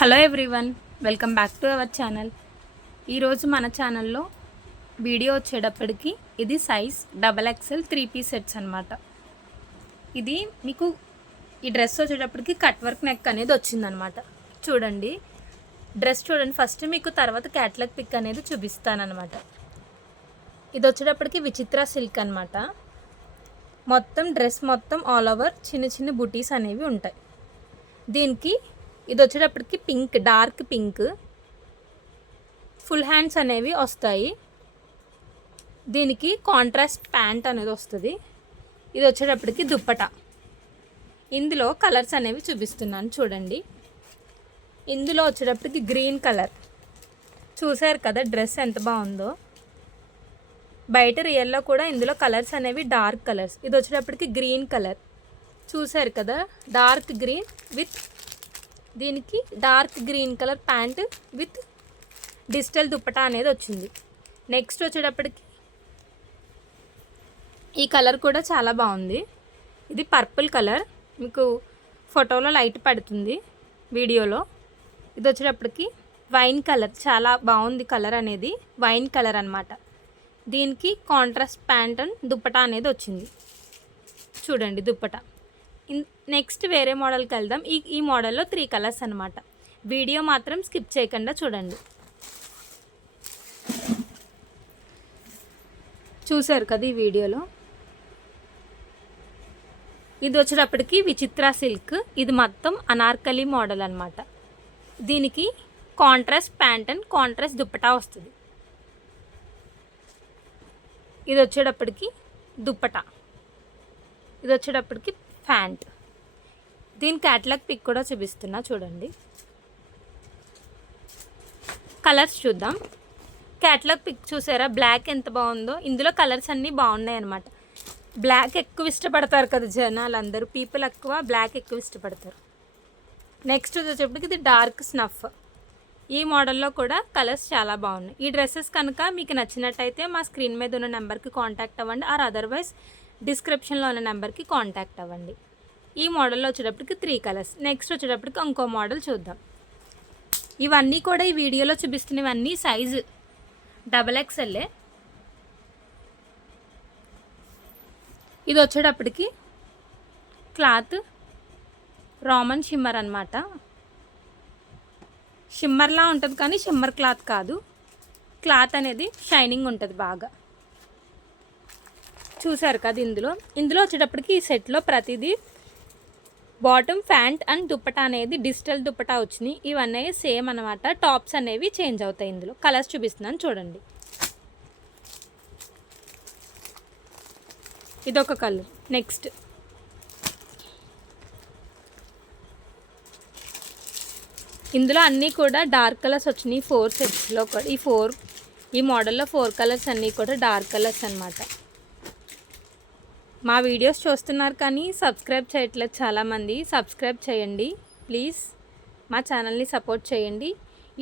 Hello everyone, welcome back to our channel. ఈరోజు మన ఛానల్లో వీడియో వచ్చేటప్పటికి ఇది సైజ్ XXL 3 సెట్స్ అనమాట. ఇది మీకు ఈ డ్రెస్ వచ్చేటప్పటికి కట్ వర్క్ నెక్ అనేది వచ్చిందనమాట. చూడండి డ్రెస్ చూడండి ఫస్ట్, మీకు తర్వాత క్యాట్లాగ్ పిక్ అనేది చూపిస్తానమాట. ఇది వచ్చేటప్పటికి విచిత్ర సిల్క్ అనమాట. మొత్తం డ్రెస్ మొత్తం ఆల్ ఓవర్ చిన్న చిన్న బుటీస్ అనేవి ఉంటాయి. దీనికి ఇది వచ్చేటప్పటికి pink, dark pink full hands అనేవి వస్తాయి. దీనికి కాంట్రాస్ట్ ప్యాంట్ అనేది వస్తుంది. ఇది వచ్చేటప్పటికి దుప్పట. ఇందులో కలర్స్ అనేవి చూపిస్తున్నాను చూడండి. ఇందులో వచ్చేటప్పటికి గ్రీన్ కలర్ చూసారు కదా, డ్రెస్ ఎంత బాగుందో. బయట రియల్లో కూడా ఇందులో కలర్స్ అనేవి డార్క్ కలర్స్. ఇది వచ్చేటప్పటికి గ్రీన్ కలర్ చూసారు కదా, డార్క్ గ్రీన్ విత్ దీనికి dark green colour pant with digital dupatta అనేది వచ్చింది. నెక్స్ట్ వచ్చేటప్పటికి ఈ కలర్ కూడా చాలా బాగుంది. ఇది పర్పుల్ కలర్, మీకు ఫోటోలో లైట్ పడుతుంది వీడియోలో. ఇది వచ్చేటప్పటికి వైన్ కలర్, చాలా బాగుంది కలర్ అనేది, వైన్ కలర్ అనమాట. దీనికి కాంట్రాస్ట్ ప్యాంట్ అండ్ దుప్పటా అనేది వచ్చింది. చూడండి దుప్పటా. నెక్స్ట్ వేరే మోడల్కి వెళ్దాం. ఈ మోడల్లో 3 కలర్స్ అనమాట. వీడియో మాత్రం స్కిప్ చేయకుండా చూడండి. చూసారు కదా ఈ వీడియోలో. ఇది వచ్చేటప్పటికి విచిత్ర సిల్క్. ఇది మొత్తం అనార్కలి మోడల్ అనమాట. దీనికి contrast pant and contrast dupatta వస్తుంది. ఇది వచ్చేటప్పటికి దుప్పటా. ఇది వచ్చేటప్పటికి ప్యాంట్. దీని క్యాట్లాగ్ పిక్ కూడా చూపిస్తున్నా చూడండి. కలర్స్ చూద్దాం. క్యాట్లాగ్ పిక్ చూసారా, బ్లాక్ ఎంత బాగుందో. ఇందులో కలర్స్ అన్నీ బాగున్నాయి అనమాట. బ్లాక్ ఎక్కువ ఇష్టపడతారు కదా జనాలు, అందరూ పీపుల్ ఎక్కువ బ్లాక్ ఎక్కువ ఇష్టపడతారు. నెక్స్ట్ వచ్చేటప్పటికి ఇది డార్క్ స్నఫ్. ఈ మోడల్లో కూడా కలర్స్ చాలా బాగున్నాయి. ఈ డ్రెస్సెస్ కనుక మీకు నచ్చినట్టయితే మా స్క్రీన్ మీద ఉన్న నెంబర్కి కాంటాక్ట్ అవ్వండి, ఆర్ అదర్వైజ్ డిస్క్రిప్షన్లో ఉన్న నెంబర్కి కాంటాక్ట్ అవ్వండి. ఈ మోడల్లో వచ్చేటప్పటికి 3 కలర్స్. నెక్స్ట్ వచ్చేటప్పటికి ఇంకో మోడల్ చూద్దాం. ఇవన్నీ కూడా ఈ వీడియోలో చూపిస్తున్నవన్నీ సైజు XXL. ఇది వచ్చేటప్పటికి క్లాత్ రామన్ షిమ్మర్ అనమాట. షిమ్మర్లా ఉంటుంది కానీ షిమ్మర్ క్లాత్ కాదు. క్లాత్ అనేది షైనింగ్ ఉంటుంది బాగా. చూసారు కదా, ఇందులో వచ్చేటప్పటికి ఈ సెట్లో ప్రతిదీ బాటమ్ ప్యాంట్ అండ్ దుప్పటా అనేది డిజిటల్ దుప్పటా వచ్చినాయి. ఇవన్నీ సేమ్ అనమాట. టాప్స్ అనేవి చేంజ్ అవుతాయి. ఇందులో కలర్స్ చూపిస్తున్నాను చూడండి. ఇదొక కలర్. నెక్స్ట్ ఇందులో అన్నీ కూడా డార్క్ కలర్స్ వచ్చినాయి. 4 సెట్స్లో కూడా ఈ మోడల్లో 4 కలర్స్ అన్నీ కూడా డార్క్ కలర్స్ అనమాట. మా వీడియోస్ చూస్తున్నారు కానీ సబ్స్క్రైబ్ చేయట్లేదు చాలామంది. సబ్స్క్రైబ్ చేయండి ప్లీజ్, మా ఛానల్ని సపోర్ట్ చేయండి.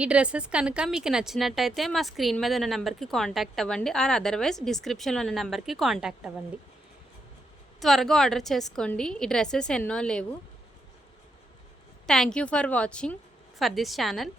ఈ డ్రెస్సెస్ కనుక మీకు నచ్చినట్టయితే మా స్క్రీన్ మీద ఉన్న నెంబర్కి కాంటాక్ట్ అవ్వండి, ఆర్ అదర్వైజ్ డిస్క్రిప్షన్లో ఉన్న నెంబర్కి కాంటాక్ట్ అవ్వండి. త్వరగా ఆర్డర్ చేసుకోండి. ఈ డ్రెస్సెస్ ఎన్నో లేవు. Thank you for watching for this channel.